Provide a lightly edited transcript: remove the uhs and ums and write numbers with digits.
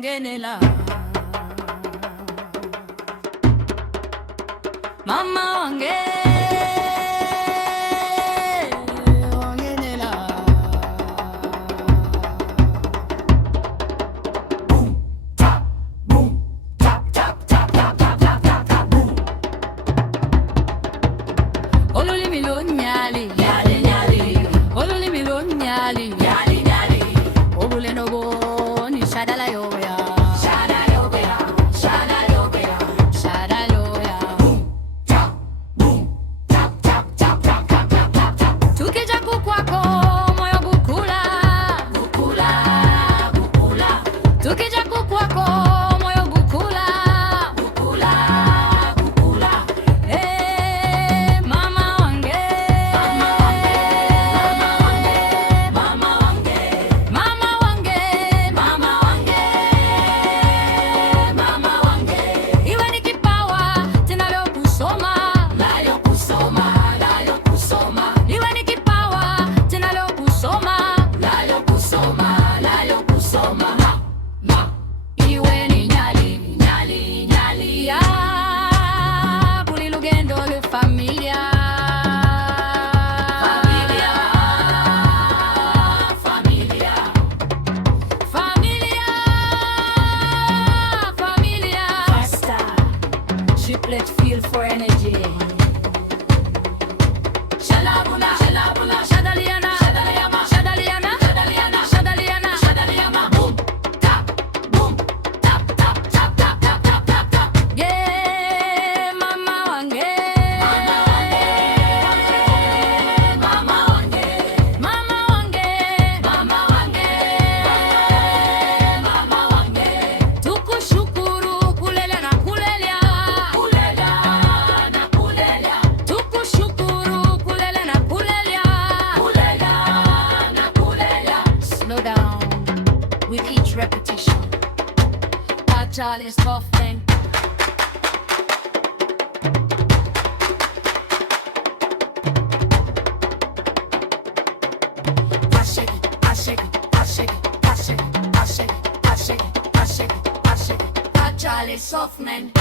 wangenela mama wange wangenela boom tap boom tap tap tap tap tap tap tap boom olulimi lo nyali nyali nyali olulimi lo nyali nyali nyali oluleno bo ni shadala yo ya shadala yo ya shadala yo ya shadala yo ya boom tap boom tap tap tap tap tap tap tap tukija kukwako moyo bukula bukula bukula tukija kukwako moyo bukula bukula bukula eh mama wange mama wange mama wange mama wange mama wange mama wange iwe ni kipawa tena leo kusoma leo kusoma leo kusoma iwe ni kipawa tena leo kusoma leo kusoma leo kusoma ma iwe ni nyali nyali nyali ya bulilugendo le familia familia familia familia familia faster triplet feel for energy shalabula shalabula shadaliana shadaliama shadaliana shadaliana shadaliana shadaliama boom tap boom tap tap tap tap tap tap tap tap yeah mama wange mama wange mama wange mama wange mama wange tukushukuru kulela na kulelea kulela na kulelea tukushukuru kulela na kulelea kulela na kulelea slow down with each repetition Achal is coughing I shake it, I shake it, I shake it, I shake it, I shake it, I shake it, I shake it, I shake it. Achal is softening.